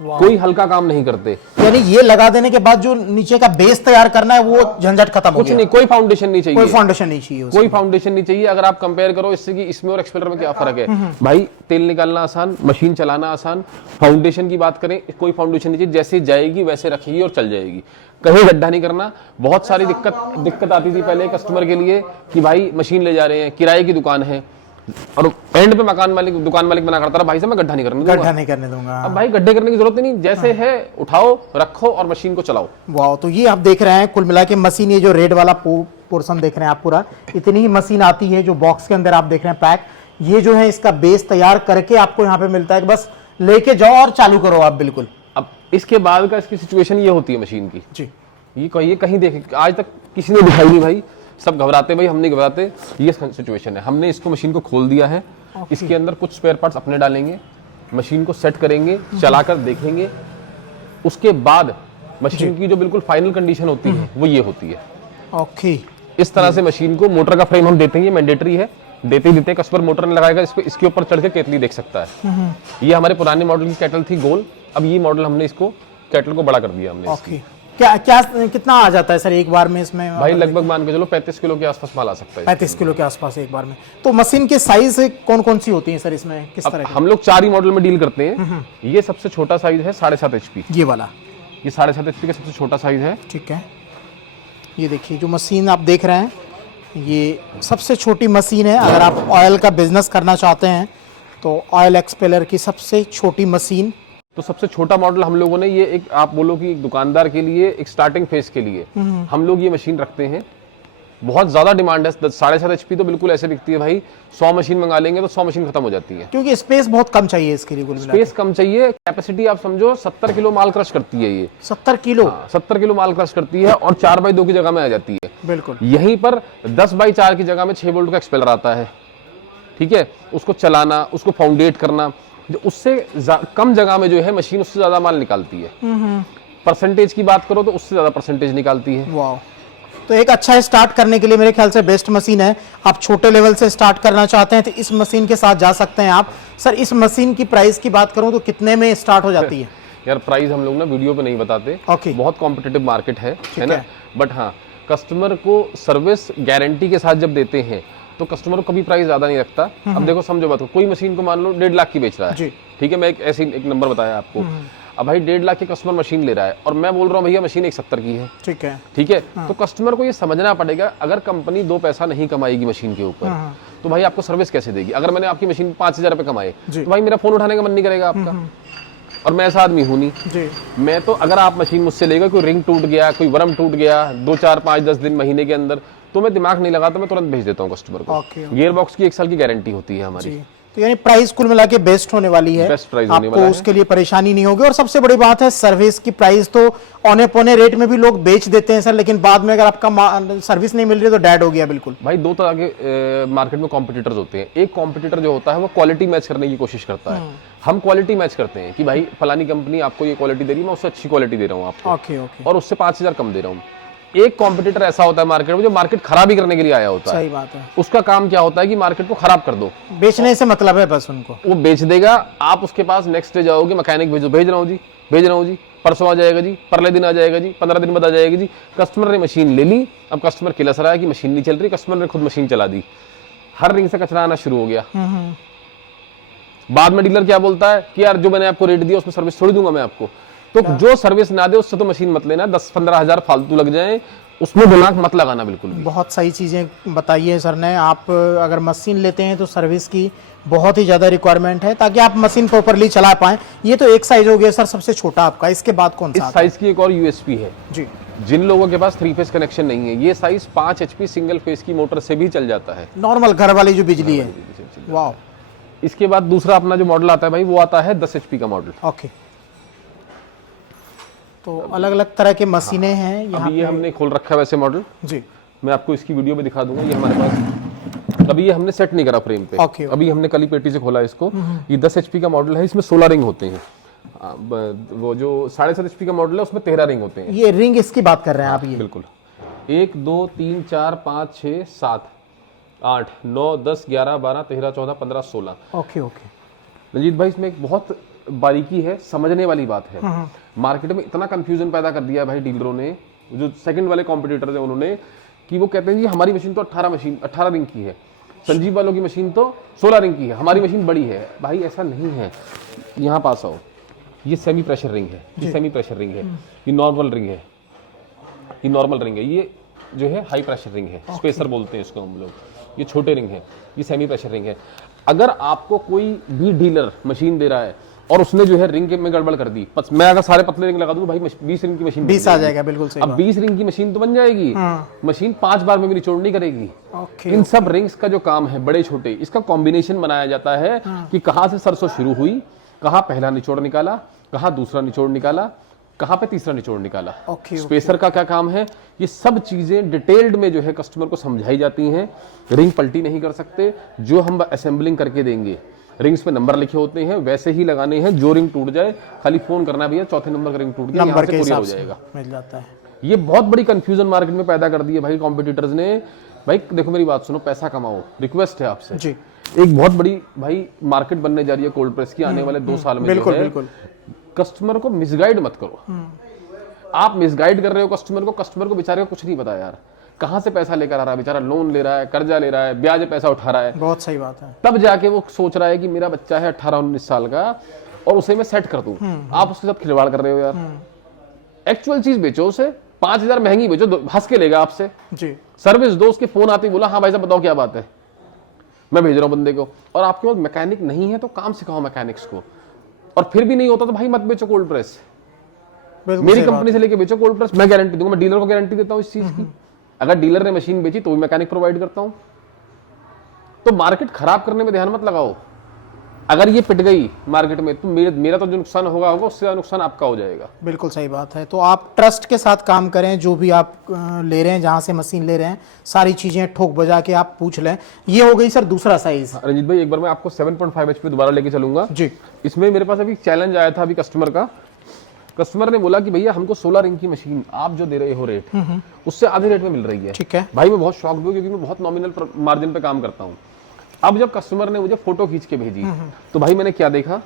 कोई हल्का काम नहीं करते। यानी ये लगा देने के बाद जो नीचे का बेस तैयार करना है वो झंझट खत्म हो गया। कुछ नहीं, कोई फाउंडेशन नहीं चाहिए, कोई फाउंडेशन नहीं चाहिए, कोई फाउंडेशन नहीं चाहिए। अगर आप कंपेयर करो इससे कि इसमें और एक्सपेलर में क्या फर्क है, भाई तेल निकालना आसान, मशीन चलाना आसान। फाउंडेशन की बात करें, कोई फाउंडेशन नहीं चाहिए, जैसे जाएगी वैसे रखेगी और चल जाएगी, कहीं गड्ढा नहीं करना। बहुत सारी दिक्कत आती थी पहले कस्टमर के लिए कि भाई मशीन ले जा रहे हैं, किराए की दुकान है, और एंड पे दुकान मालिक मना करता रहा, भाई साहब मैं गड्ढा नहीं करने दूंगा। अब भाई गड्ढे करने की जरूरत नहीं, जैसे है उठाओ, रखो और मशीन को चलाओ। वाह, तो ये आप देख रहे हैं कुल मिला के मशीन, ये जो रेड वाला पोर्शन देख रहे हैं आप, पूरा इतनी ही मशीन आती है जो बॉक्स के अंदर आप देख रहे हैं पैक। ये जो है इसका बेस तैयार करके आपको यहाँ पे मिलता है, बस लेके जाओ और चालू करो आप। बिल्कुल। अब इसके बाद का इसकी सिचुएशन ये होती है मशीन की जी, ये कहीं देखे आज तक किसी ने दिखाई नहीं भाई, सब घबराते, भाई हम नहीं घबराते। ये सिचुएशन है, हमने इसको मशीन को खोल दिया है, इसके अंदर कुछ स्पेयर पार्ट्स अपने डालेंगे, मशीन को सेट करेंगे, चलाकर देखेंगे, उसके बाद मशीन की जो बिल्कुल फाइनल कंडीशन होती है वो ये होती है। ओके, इस तरह से मशीन को, मोटर का फ्रेम हम देते हैं, ये मैंडेटरी है, देते ही देते कस्टमर मोटर नहीं लगाएगा, इस पे इसके ऊपर चढ़ के केतली देख सकता है। ये हमारे पुराने मॉडल की केटल थी गोल, अब ये मॉडल हमने इसको केटल को बड़ा कर दिया हमने। ओके, क्या कितना आ जाता है सर एक बार में इसमें? भाई लगभग मान के चलो 35 किलो के आसपास माल आ सकता है। 35 किलो के आसपास एक बार में। तो मशीन के साइज कौन कौन सी होती है सर इसमें, किस तरह की? हम लोग 4 ही मॉडल में डील करते हैं। ये सबसे छोटा साइज है 7.5 HP, ये वाला, ये 7.5 HP का सबसे छोटा साइज है। ठीक है। ये देखिए जो मशीन आप देख रहे हैं, ये सबसे छोटी मशीन है। अगर आप ऑयल का बिजनेस करना चाहते हैं तो ऑयल एक्सपेलर की सबसे छोटी मशीन। तो सबसे छोटा मॉडल हम लोगों ने ये एक, आप बोलो कि एक दुकानदार के लिए एक स्टार्टिंग फेज के लिए हम लोग ये मशीन रखते हैं। बहुत ज्यादा डिमांड है, 7.5 HP तो बिल्कुल ऐसे बिकती है भाई, 100 मशीन मंगा लेंगे तो 100 मशीन खत्म हो जाती है, क्योंकि स्पेस बहुत कम चाहिए इसके लिए। स्पेस कम चाहिए, कैपेसिटी आप समझो 70 किलो माल क्रश करती है ये। 70 किलो? 70 किलो माल क्रश करती है और 4x2 की जगह में आ जाती है। बिल्कुल। यहीं पर 10x4 की जगह में 6 वोल्ट का एक्सपेलर आता है, ठीक है। उसको चलाना, उसको फाउंडेट करना, जो उससे कम जगह में जो है मशीन उससे ज्यादा माल निकालती है। परसेंटेज की बात करो तो उससे ज्यादा परसेंटेज निकालती है। वाह, तो एक अच्छा स्टार्ट करने के लिए मेरे ख्याल से बेस्ट मशीन है। आप छोटे लेवल से स्टार्ट करना चाहते हैं तो इस मशीन के साथ जा सकते हैं आप। सर इस मशीन की प्राइस की बात करूं तो कितने में स्टार्ट हो जाती है? यार प्राइस हम लोग ना वीडियो पे नहीं बताते, ओके। बहुत कॉम्पिटिटिव मार्केट है ना। बट हाँ, कस्टमर को सर्विस गारंटी के साथ जब देते हैं तो कस्टमर को कभी प्राइस ज्यादा नहीं रखता। अब देखो समझो बात को, कोई मशीन को मान लो 1.5 लाख की बेच रहा है, ठीक है। मैं एक नंबर बताया आपको। अब भाई 1.5 लाख के कस्टमर मशीन ले रहा है और मैं बोल रहा हूँ भैया मशीन 170 की है, ठीक है, ठीक है। तो कस्टमर को ये समझना पड़ेगा, अगर कंपनी 2 पैसा नहीं कमाएगी मशीन के ऊपर तो भाई आपको सर्विस कैसे देगी? अगर मैंने आपकी मशीन 5,000 रुपए कमाए तो भाई मेरा फोन उठाने का मन नहीं करेगा आपका। और मैं ऐसा आदमी हूं नहीं, मैं तो अगर आप मशीन मुझसे लेगा, कोई रिंग टूट गया, कोई वर्म टूट गया 2, 4, 5, 10 दिन, महीने के अंदर, तो मैं दिमाग नहीं लगाता, मैं तुरंत भेज देता हूँ कस्टमर को। गियर बॉक्स की 1 साल की गारंटी होती है हमारी। तो यानी प्राइस कुल मिला के बेस्ट होने वाली है, बेस्ट प्राइस होने वाला है, आपको उसके लिए परेशानी नहीं होगी। और सबसे बड़ी बात है सर्विस की प्राइस तो औने पौने रेट में भी लोग बेच देते हैं सर, लेकिन बाद में अगर आपका सर्विस नहीं मिल रही तो डेड हो गया बिल्कुल। भाई 2 तरह के मार्केट में कॉम्पिटिटर्स होते हैं। एक कॉम्पिटिटर जो होता है वो क्वालिटी मैच करने की कोशिश करता है। हम क्वालिटी मैच करते हैं कि भाई फलानी कंपनी आपको ये क्वालिटी दे रही है, मैं उससे अच्छी क्वालिटी दे रहा हूँ आपको, और उससे 5,000 कम दे रहा हूँ। एक कॉम्पिटिटर ऐसा होता है मार्केट में जो मार्केट खराब ही करने के लिए आया होता है। सही बात है। उसका काम क्या होता है कि मार्केट को खराब कर दो, बेचने से मतलब है बस उनको, वो बेच देगा। आप उसके पास नेक्स्ट डे जाओगे, मैकेनिक भेजो, भेज रहा हूँ जी, परसों आ जाएगा जी, परले दिन आ जाएगा जी, 15 दिन बाद आ जाएगी जी। कस्टमर ने मशीन ले ली, अब कस्टमर किलस रहा है कि मशीन नहीं चल रही, कस्टमर ने खुद मशीन चला दी, हर रिंग से कचरा आना शुरू हो गया। बाद में डीलर क्या बोलता है कि यार जो मैंने आपको रेट दिया उसमें सर्विस थोड़ी दूंगा मैं आपको। तो जो सर्विस ना दे उससे तो मशीन मत लेना, 10-15 हजार फालतू लग जाए, उसमें दिमाग मत लगाना बिल्कुल भी। बहुत सही चीजें बताई है सर ने। आप अगर मशीन लेते हैं तो सर्विस की बहुत ही ज्यादा रिक्वायरमेंट है ताकि आप मशीन प्रॉपर्ली चला पाएं। ये तो एक साइज हो गया सर सबसे छोटा आपका, इसके बाद कौन सा? इस साइज की एक और यूएसपी है जी, जिन लोगों के पास 3 फेज कनेक्शन नहीं है, ये साइज 5 HP सिंगल फेज की मोटर से भी चल जाता है, नॉर्मल घर वाली जो बिजली है। वाह। इसके बाद दूसरा अपना जो मॉडल आता है भाई वो आता है 10 HP का मॉडल। ओके, तो अलग अलग तरह के मशीनें हैं यहाँ। अभी ये हमने खोल रखा है वैसे मॉडल जी, मैं आपको इसकी वीडियो में दिखा दूंगा। ये हमारे पास अभी ये हमने सेट नहीं करा फ्रेम पे। okay, अभी हमने कल ही पेटी से खोला इसको। ये 10 HP का मॉडल है, इसमें 16 रिंग होते हैं। वो जो 7.5 HP का मॉडल है उसमें 13 रिंग होते हैं। ये रिंग इसकी बात कर रहे हैं आप? ये बिल्कुल 1 2 3 4 5 6 7 8 9 10 11 12 13 14 15 16। ओके ओके रंजीत भाई, इसमें एक बहुत बारीकी है, समझने वाली बात है। मार्केट में इतना कंफ्यूजन पैदा कर दिया है भाई डीलरों ने, जो सेकंड वाले कॉम्पिटिटर्स हैं उन्होंने, कि वो कहते हैं जी हमारी मशीन तो 18 रिंग की है, संजीव वालों की मशीन तो 16 रिंग की है, हमारी मशीन बड़ी है। भाई ऐसा नहीं है। यहाँ पास आओ, ये सेमी प्रेशर रिंग है, ये सेमी प्रेशर रिंग है, ये नॉर्मल रिंग है, ये नॉर्मल रिंग है, ये जो है हाई प्रेशर रिंग है, स्पेसर बोलते हैं इसको हम लोग। ये छोटे रिंग है, ये सेमी प्रेशर रिंग है। अगर आपको कोई भी डीलर मशीन दे रहा है और उसने जो है रिंग में गड़बड़ कर दी, मैं अगर सारे पतले रिंग लगा दूं भाई 20 रिंग की मशीन 20 आ जाएगा। बिल्कुल सही। अब 20 रिंग की मशीन तो बन जाएगी, मशीन 5 बार में भी निचोड़ नहीं करेगी। इन सब रिंग्स का जो काम है बड़े छोटे, इसका कॉम्बिनेशन बनाया जाता है कि कहां से सरसों शुरू हुई, कहां पहला निचोड़ निकाला, कहां दूसरा निचोड़ निकाला, कहां पे तीसरा निचोड़ निकाला। स्पेसर का क्या काम है, ये सब चीजें डिटेल्ड में जो है कस्टमर को समझाई जाती हैं। रिंग पलटी नहीं कर सकते, जो हम असेंबलिंग करके देंगे रिंग्स पे नंबर लिखे होते हैं वैसे ही लगाने हैं। जो रिंग टूट जाए खाली फोन करना भैया, चौथे नंबर का रिंग टूट गया, यहाँ से कुरियर हो जाएगा, मिल जाता है। ये बहुत बड़ी कंफ्यूजन मार्केट में पैदा कर दी है भाई कॉम्पिटिटर्स ने भाई देखो मेरी बात सुनो, पैसा कमाओ, रिक्वेस्ट है आपसे जी। एक बहुत बड़ी भाई मार्केट बनने जा रही है कोल्ड प्रेस की आने वाले 2 साल में। बिल्कुल जो है, बिल्कुल। कस्टमर को मिसगाइड मत करो। आप मिसगाइड कर रहे हो कस्टमर को बेचारे को कुछ नहीं पता यार, कहाँ से पैसा लेकर आ रहा है बेचारा, लोन ले रहा है, कर्जा ले रहा है, ब्याज पैसा उठा रहा है, बहुत सही बात है। तब जाके वो सोच रहा है कि मेरा बच्चा है 18-19 साल का और उसे मैं सेट कर दूं। आप उसके साथ खिलवाड़ कर रहे हो यार। एक्चुअल चीज बेचो, उसे 5,000 महंगी बेचो, हंस के लेगा आपसे जी। सर्विस दो, उसके फोन आते ही बोला हाँ भाई साहब बताओ क्या बात है, मैं भेज रहा हूं बंदे को। और आपके पास मैकेनिक नहीं है तो काम सिखाओ मैकेनिक्स को, और फिर भी नहीं होता तो भाई मत बेचो कोल्ड प्रेस। मेरी कंपनी से लेके बेचो कोल्ड प्रेस, मैं गारंटी दूंगा, मैं डीलर को गारंटी देता हूं इस चीज की। अगर डीलर ने मशीन बेची तो भी मैकेनिक प्रोवाइड करता हूं। तो मार्केट खराब करने में ध्यान मत लगाओ। अगर ये पिट गई मार्केट में तो मेरा तो जो नुकसान होगा उससे ज्यादा नुकसान आपका हो जाएगा। बिल्कुल सही बात है। तो आप ट्रस्ट के साथ काम करें, जो भी आप ले रहे हैं, जहां से मशीन ले रहे हैं, सारी चीजें ठोक बजा के आप पूछ लें। ये हो गई सर दूसरा साइज। रंजीत भाई एक बार मैं आपको 7.5 HP दोबारा लेके चलूंगा जी। इसमें मेरे पास अभी चैलेंज आया था अभी कस्टमर ने बोला कि भैया हमको 16 रिंग की मशीन आप जो दे रहे हो रेट उससे आधे रेट में मिल रही है। ठीक है भाई मैं बहुत शॉक्ड हुआ क्योंकि मैं बहुत नॉमिनल मार्जिन पे काम करता हूँ। अब जब कस्टमर ने मुझे फोटो खींच के भेजी तो भाई मैंने क्या देखा,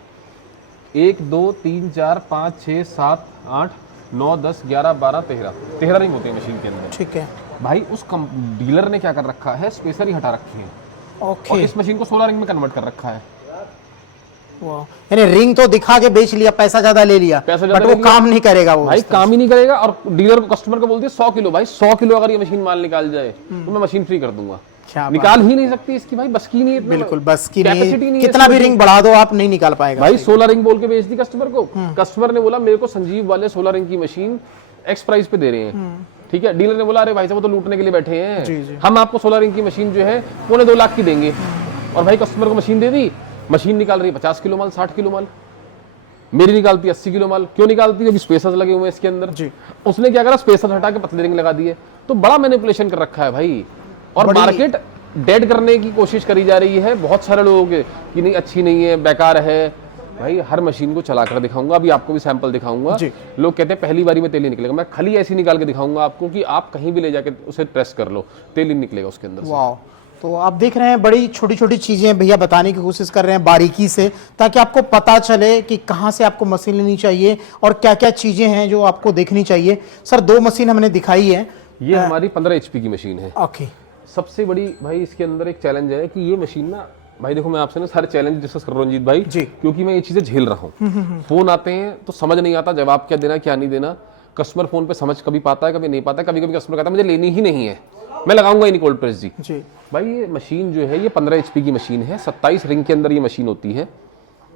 1 2 3 4 5 6 7 8 9 10 11 12 13 रिंग होती है मशीन के अंदर। ठीक है भाई उस डीलर ने क्या कर रखा है, स्पेसर ही हटा रखी है और ओके। इस मशीन को 16 रिंग में कन्वर्ट कर रखा है। यानी रिंग तो दिखा के बेच लिया, पैसा ज्यादा ले लिया, बट वो काम नहीं करेगा, वो भाई काम ही नहीं करेगा। और डीलर को कस्टमर को बोलती है 100 किलो, भाई 100 किलो अगर ये मशीन माल निकाल जाए तो मैं मशीन फ्री कर दूंगा। निकाल ही नहीं सकती इसकी भाई, बस की नहीं है, बिल्कुल बस की कैपेसिटी नहीं है, कितना भी रिंग बढ़ा दो आप नहीं निकाल पाएगा। भाई 16 रिंग बोल के बेच दी कस्टमर को। कस्टमर ने बोला मेरे को संजीव वाले 16 रिंग की मशीन एक्स प्राइस पे दे रहे हैं। ठीक है, डीलर ने बोला अरे भाई साहब वो तो लूटने के लिए बैठे हैं, हम आपको 16 रिंग की मशीन जो है 2.25 लाख की देंगे। और भाई कस्टमर को मशीन दे दी, मशीन निकाल रही है 50 किलो माल, 60 किलो माल, मेरी निकालती है 80 किलो माल। क्यों निकालती है? क्योंकि स्पेसर्स लगे हुए हैं इसके अंदर जी। उसने क्या करा, स्पेसर हटा के पतले रिंग लगा दिए। तो बड़ा मैनिपुलेशन कर रखा है भाई, और मार्केट डेड करने की कोशिश करी जा रही है बहुत सारे लोगों के कि नहीं अच्छी नहीं है, बेकार है। भाई हर मशीन को चलाकर दिखाऊंगा, अभी आपको भी सैंपल दिखाऊंगा। लोग कहते हैं पहली बारी में तेल ही निकलेगा, मैं खाली ऐसी निकाल के दिखाऊंगा आपको कि आप कहीं भी ले जाके उसे प्रेस कर लो, तेल ही निकलेगा उसके अंदर से। वाह, तो आप देख रहे हैं बड़ी छोटी छोटी चीजें भैया बताने की कोशिश कर रहे हैं बारीकी से, ताकि आपको पता चले कि कहां से आपको मशीन लेनी चाहिए और क्या क्या चीजें हैं जो आपको देखनी चाहिए। सर 2 मशीन हमने दिखाई है, ये हमारी 15 HP की मशीन है। ओके। सबसे बड़ी भाई इसके अंदर एक चैलेंज है कि ये मशीन ना, भाई देखो मैं आपसे ना सारे चैलेंज डिस्कस कर रहा हूँ रंजीत भाई जी, क्योंकि मैं ये चीजें झेल रहा हूँ। फोन आते हैं तो समझ नहीं आता जवाब क्या देना क्या नहीं देना। कस्टमर फोन पे समझ कभी पाता है कभी नहीं पाता है। कभी कभी कस्टमर कहता है मुझे लेनी ही नहीं है, मैं लगाऊंगा ही नहीं कोल्ड प्रेस जी। भाई ये मशीन जो है ये 15 HP की मशीन है, 27 रिंग के अंदर ये मशीन होती है।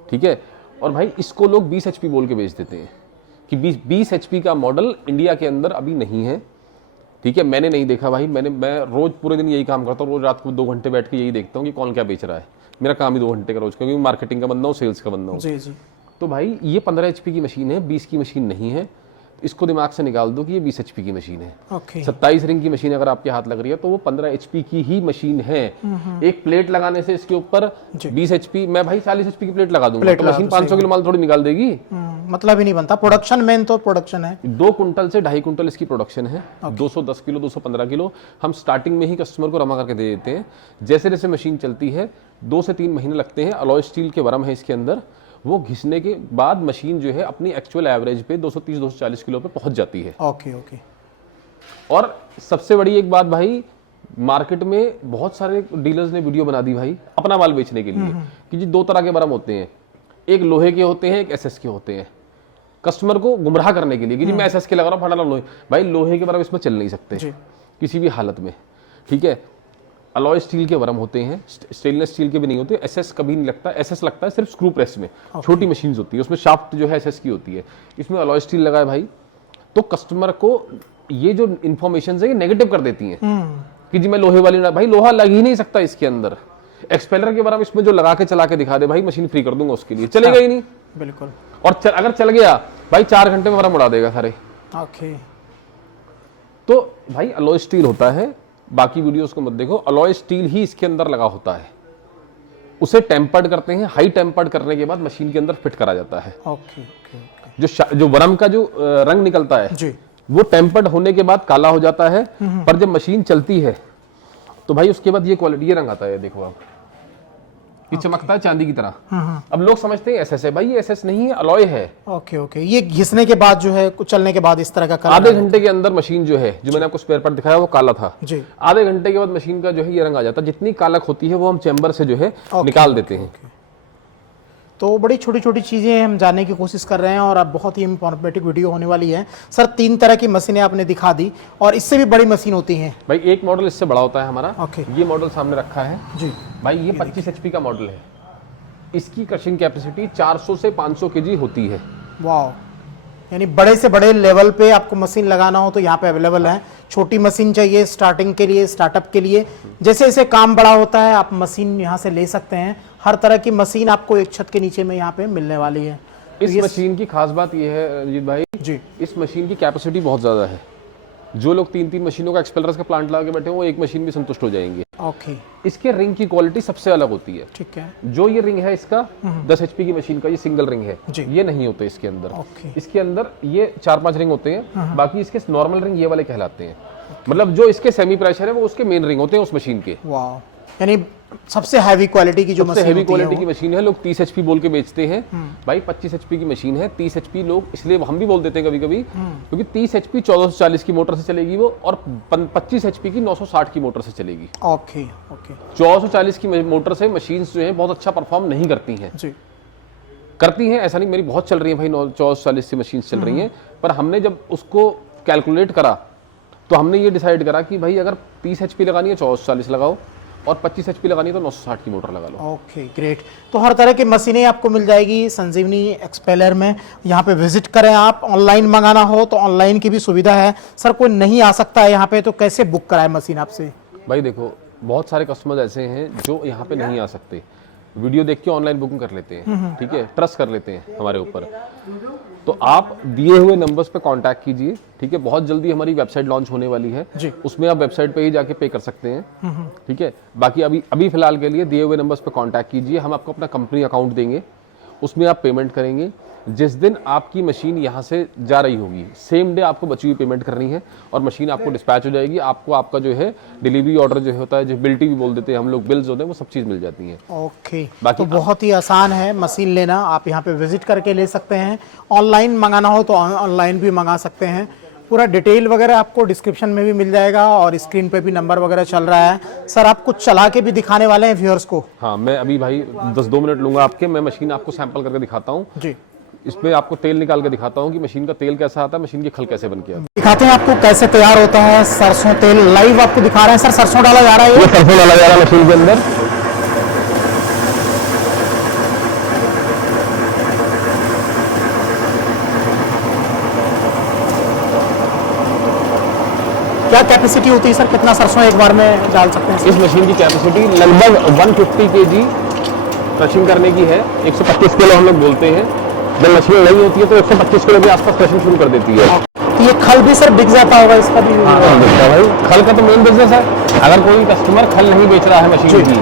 ठीक है, और भाई इसको लोग 20 HP बोल के बेच देते हैं कि 20 HP का मॉडल इंडिया के अंदर अभी नहीं है। ठीक है, मैंने नहीं देखा भाई, मैं रोज पूरे दिन यही काम करता हूँ, रोज रात को 2 घंटे बैठ के यही देखता हूँ कि कौन क्या बेच रहा है। मेरा काम ही 2 घंटे का रोज, क्योंकि मार्केटिंग का बंदा हूँ, सेल्स का बंदा हूँ। तो भाई ये 15 HP की मशीन है, 20 की मशीन नहीं है। इसको दिमाग से निकाल दो कि ये 20 HP की मशीन है। 27 रिंग की मशीन अगर आपके हाथ लग रही है तो वो 15 HP की ही मशीन है। एक प्लेट लगाने से इसके ऊपर 20 HP, मैं भाई 40 HP की प्लेट लगा दूंगा तो मशीन 500 किलो माल थोड़ी निकाल देगी, मतलब ही नहीं बनता। प्रोडक्शन मेन तो प्रोडक्शन है। 2 कुंटल से 2.5 कुंटल इसकी प्रोडक्शन है। 210 किलो 215 किलो हम स्टार्टिंग में ही कस्टमर को रमा करके दे देते हैं। जैसे जैसे मशीन चलती है 2 से 3 महीने लगते हैं। अलॉय स्टील के वरम है इसके अंदर, वो घिसने के बाद मशीन जो है अपनी एक्चुअल एवरेज पे 230-240 किलो पे पहुंच जाती है। ओके। और सबसे बड़ी एक बात भाई, मार्केट में बहुत सारे डीलर्स ने वीडियो बना दी भाई अपना माल बेचने के लिए कि जी 2 तरह के बरम होते हैं, एक लोहे के होते हैं, एक SS के होते हैं, कस्टमर को गुमराह करने के लिए कि जी मैं SS के लगा रहा हूँ, फटा लोहे। भाई लोहे के बरम इसमें चल नहीं सकते किसी भी हालत में। ठीक है, अलॉय स्टील के वरम होते हैं, स्टेनलेस स्टील के भी नहीं होते। SS कभी नहीं लगता, SS लगता है सिर्फ स्क्रू प्रेस में। छोटी मशीन होती है उसमें शाफ्ट जो है SS की होती है, इसमें अलॉय स्टील लगा है भाई। तो कस्टमर को ये जो इन्फॉर्मेशन है ये नेगेटिव कर देती हैं कि जी मैं लोहे वाली ना, भाई लोहा लग ही नहीं सकता इसके अंदर। एक्सपेलर के वरम इसमें जो लगा के चला के दिखा दे भाई, मशीन फ्री कर दूंगा उसके लिए, चलेगा ही नहीं। बिल्कुल। और अगर चल गया भाई 4 घंटे में वरम उड़ा देगा सारे। ओके। तो भाई अलॉय स्टील होता है, बाकी वीडियोस को मत देखो, अलॉय स्टील ही इसके अंदर लगा होता है। उसे टेम्पर्ड करते हैं, हाई टेम्पर्ड करने के बाद मशीन के अंदर फिट करा जाता है। जो वरम का जो रंग निकलता है जी, वो टेम्पर्ड होने के बाद काला हो जाता है। पर जब मशीन चलती है तो भाई उसके बाद ये क्वालिटी, ये रंग आता है, देखो आप, ये चमकता है चांदी की तरह। अब लोग समझते हैं एसएस है, भाई ये एसएस नहीं है, अलॉय है। ओके ओके, ये घिसने के बाद जो है, कुछ चलने के बाद इस तरह का कलर आधे घंटे के अंदर मशीन जो है, जो मैंने आपको स्पेयर पार्ट दिखाया वो काला था जी। आधे घंटे के बाद मशीन का जो है ये रंग आ जाता है। जितनी कालक होती है वो हम चेंबर से जो है निकाल देते हैं। तो बड़ी छोटी छोटी चीज़ें हम जानने की कोशिश कर रहे हैं और अब बहुत ही इंफॉर्मेटिव वीडियो होने वाली है। सर 3 तरह की मशीनें आपने दिखा दी और इससे भी बड़ी मशीन होती हैं। भाई एक मॉडल इससे बड़ा होता है हमारा। ओके। ये मॉडल सामने रखा है जी भाई, ये 25 एचपी का मॉडल है। इसकी क्रशिंग कैपेसिटी 400 से 500 केजी होती है। वाह, यानी बड़े से बड़े लेवल पे आपको मशीन लगाना हो तो यहाँ पे अवेलेबल है। छोटी मशीन चाहिए स्टार्टिंग के लिए, स्टार्टअप के लिए, जैसे जैसे काम बड़ा होता है आप मशीन यहाँ से ले सकते हैं। हर तरह की मशीन आपको एक छत के नीचे में यहाँ पे मिलने वाली है। इस मशीन की खास बात यह है रंजीत भाई जी, इस मशीन की कैपेसिटी बहुत ज़्यादा है। जो लोग 3-3 मशीनों का एक्सपेलरस का प्लांट लगा के बैठे हैं वो एक मशीन भी संतुष्ट हो जाएंगे। ओके, इसके रिंग की क्वालिटी सबसे अलग होती है। ठीक है। जो ये रिंग है इसका 10 एचपी की मशीन का, ये सिंगल रिंग है जी। ये नहीं होते इसके अंदर। ओके। इसके अंदर ये 4-5 रिंग होते हैं, बाकी इसके नॉर्मल रिंग ये वाले कहलाते हैं। मतलब जो इसके सेमी प्रेशर है वो उसके मेन रिंग होते हैं उस मशीन के। वाह, यानी सबसे हैवी क्वालिटी की जो सबसे मशीन हैवी होती है क्वालिटी की मशीन है। लोग 30 एचपी बोल के बेचते हैं, भाई 25 एचपी की मशीन है। 30 एचपी लोग इसलिए हम भी बोल देते हैं कभी कभी, क्योंकि 30 एचपी 1440 की मोटर से चलेगी वो, और 25 एचपी की 960 की मोटर से चलेगी। ओके ओके 1440 की मोटर से मशीन जो है बहुत अच्छा परफॉर्म नहीं करती हैं। जी, करती हैं ऐसा नहीं, मेरी बहुत चल रही है भाई, 1440 की मशीन चल रही हैं। पर हमने जब उसको कैलकुलेट करा तो हमने ये डिसाइड करा कि भाई अगर 30 एचपी लगानी है 1440 लगाओ, और 25 एचपी लगानी है तो 960 की मोटर लगा लो। Okay great. तो हर तरह की मशीनें आपको मिल जाएगी संजीवनी एक्सपेलर में। यहाँ पे विजिट करें आप। ऑनलाइन मंगाना हो तो ऑनलाइन की भी सुविधा है। सर कोई नहीं आ सकता है यहाँ पे तो कैसे बुक कराए मशीन आपसे? भाई देखो बहुत सारे कस्टमर्स ऐसे हैं जो यहाँ पे नहीं आ सकते, वीडियो देख के ऑनलाइन बुकिंग कर लेते हैं, ठीक है, ट्रस्ट कर लेते हैं हमारे ऊपर। तो आप दिए हुए नंबर्स पे कांटेक्ट कीजिए, ठीक है। बहुत जल्दी हमारी वेबसाइट लॉन्च होने वाली है जी। उसमें आप वेबसाइट पे ही जाके पे कर सकते हैं, ठीक है। बाकी अभी फिलहाल के लिए दिए हुए नंबर्स पे कांटेक्ट कीजिए, हम आपको अपना कंपनी अकाउंट देंगे, उसमें आप पेमेंट करेंगे। जिस दिन आपकी मशीन यहाँ से जा रही होगी सेम डे आपको बची हुई पेमेंट करनी है और मशीन आपको डिस्पैच हो जाएगी। आपको आपका जो है डिलीवरी ऑर्डर जो होता है, जो बिल्टी भी बोल देते हैं हम लोग, बिल्स होते हैं, वो सब चीज़ मिल जाती है। ओके, बाकी तो बहुत ही आसान है मशीन लेना। आप यहाँ पे विजिट करके ले सकते हैं। ऑनलाइन मंगाना हो तो ऑनलाइन भी मंगा सकते हैं। पूरा डिटेल वगैरह आपको डिस्क्रिप्शन में भी मिल जाएगा और स्क्रीन पे भी नंबर वगैरह चल रहा है। सर आप कुछ चला के भी दिखाने वाले हैं व्यूअर्स को? हाँ, मैं अभी भाई 10-2 मिनट लूंगा आपके। मैं मशीन आपको सैंपल करके दिखाता हूँ जी। इसमें आपको तेल निकाल के दिखाता हूँ कि मशीन का तेल कैसा आता है, मशीन की खल कैसे बन के आता है। दिखाते हैं आपको कैसे तैयार होता है सरसों तेल। लाइव आपको दिखा रहे हैं। सर सरसों डाला जा रहा है, ये सरसों डाला जा रहा है मशीन के अंदर। क्या कैपेसिटी होती है सर? कितना सरसों एक बार में डाल सकते हैं? इस मशीन की कैपेसिटी लगभग 150 केजी क्रशिंग करने की है। 125 किलो हम लोग बोलते हैं। जब मशीन नहीं होती है तो 125 किलो के आसपास क्रशिंग शुरू कर देती है। तो ये खल भी सर बिक जाता होगा इसका भी? हाँ बिकता है भाई, खल का तो मेन बिजनेस है। अगर कोई कस्टमर खल नहीं बेच रहा है मशीन की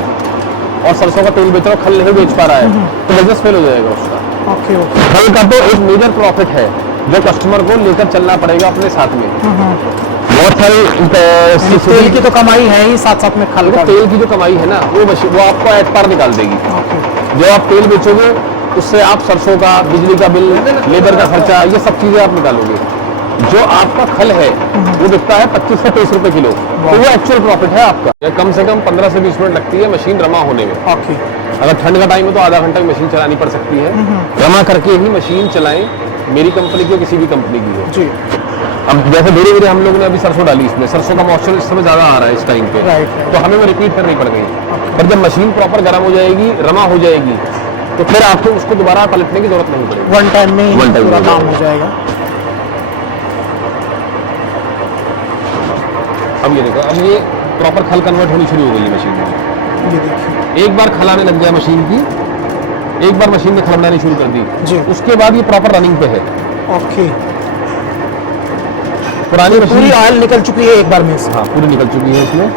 और सरसों का तेल बेच रहा है, खल नहीं बेच पा रहा है, तो बिजनेस फेल हो जाएगा उसका। Okay okay. खल का तो एक मेजर प्रॉफिट है जो कस्टमर को लेकर चलना पड़ेगा अपने साथ में। बहुत सारी तेल की तो कमाई है ही, साथ साथ में खल का। तेल की जो कमाई है ना वो आपको एट पार निकाल देगी। जो आप तेल बेचोगे उससे आप सरसों का, बिजली का बिल, लेबर का खर्चा, ये सब चीजें आप निकालोगे। जो आपका खल है वो बिकता है 25 से 30 रुपए किलो, तो वो एक्चुअल प्रॉफिट है आपका। या कम से कम 15 से 20 मिनट लगती है मशीन रमा होने में। ओके। अगर ठंड का टाइम है तो आधा घंटा मशीन चलानी पड़ सकती है। रमा करके ही मशीन चलाएं, मेरी कंपनी की हो किसी भी कंपनी की हो जी। अब जैसे धीरे धीरे हम लोग ने अभी सरसों डाली, इसमें सरसों का मॉइस्चर इस समय ज्यादा आ रहा है इस टाइम पे, राइट। तो हमें वो रिपीट करनी पड़ गई। पर जब मशीन प्रॉपर गर्म हो जाएगी, रमा हो जाएगी, तो फिर आपको उसको दोबारा पलटने की जरूरत नहीं पड़ेगी। वन टाइम में One time पूरा में काम हो जाएगा। अब ये देखो, अब ये प्रॉपर खल कन्वर्ट होनी शुरू हो गई है मशीन में। ये देखिए, एक बार खल आने लग गया मशीन की, एक बार मशीन ने खल बनानी शुरू कर दी जी। उसके बाद ये प्रॉपर रनिंग पे है। ओके। पुरानी पूरी मशीन ऑयल निकल चुकी है एक बार में से? हाँ पूरी निकल चुकी है इसमें।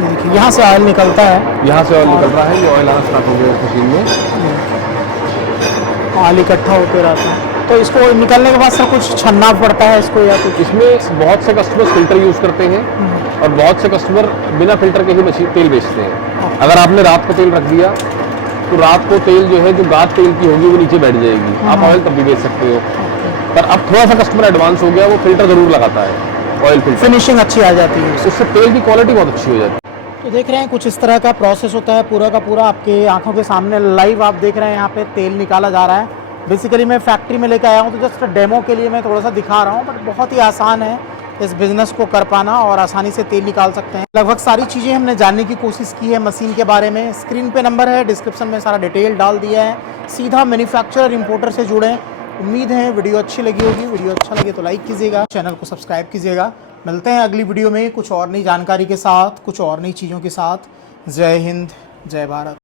देखिए यहाँ से ऑयल निकलता है, यहाँ से ऑयल निकल रहा है, ये ऑयल आना स्टार्ट हो गया इस मशीन में। ऑयल इकट्ठा होते रहता है। तो इसको निकलने के बाद सर कुछ छन्ना पड़ता है इसको या कुछ? इसमें बहुत से कस्टमर्स फिल्टर यूज़ करते हैं और बहुत से कस्टमर बिना फिल्टर के ही मशीन तेल बेचते हैं। अगर आपने रात को तेल रख दिया तो रात को तेल जो है, जो गाद तेल की होगी वो नीचे बैठ जाएगी, आप ऑयल तब भी बेच सकते हो। पर अब थोड़ा सा कस्टमर एडवांस हो गया, वो फिल्टर जरूर लगाता है, ऑयल फिल्टर, फिनिशिंग अच्छी आ जाती है। उससे तेल की क्वालिटी बहुत अच्छी हो जाती है। तो देख रहे हैं कुछ इस तरह का प्रोसेस होता है, पूरा का पूरा आपके आंखों के सामने लाइव आप देख रहे हैं। यहाँ पे तेल निकाला जा रहा है। बेसिकली मैं फैक्ट्री में लेकर आया हूँ, तो जस्ट डेमो के लिए मैं थोड़ा सा दिखा रहा हूँ, बट बहुत ही आसान है इस बिज़नेस को कर पाना और आसानी से तेल निकाल सकते हैं। लगभग सारी चीज़ें हमने जानने की कोशिश की है मशीन के बारे में। स्क्रीन पे नंबर है, डिस्क्रिप्शन में सारा डिटेल डाल दिया है। सीधा मैन्युफैक्चरर इंपोर्टर से जुड़ें। उम्मीद है वीडियो अच्छी लगी होगी। वीडियो अच्छा लगे तो लाइक कीजिएगा, चैनल को सब्सक्राइब कीजिएगा। मिलते हैं अगली वीडियो में कुछ और नई जानकारी के साथ, कुछ और नई चीज़ों के साथ। जय हिंद, जय भारत।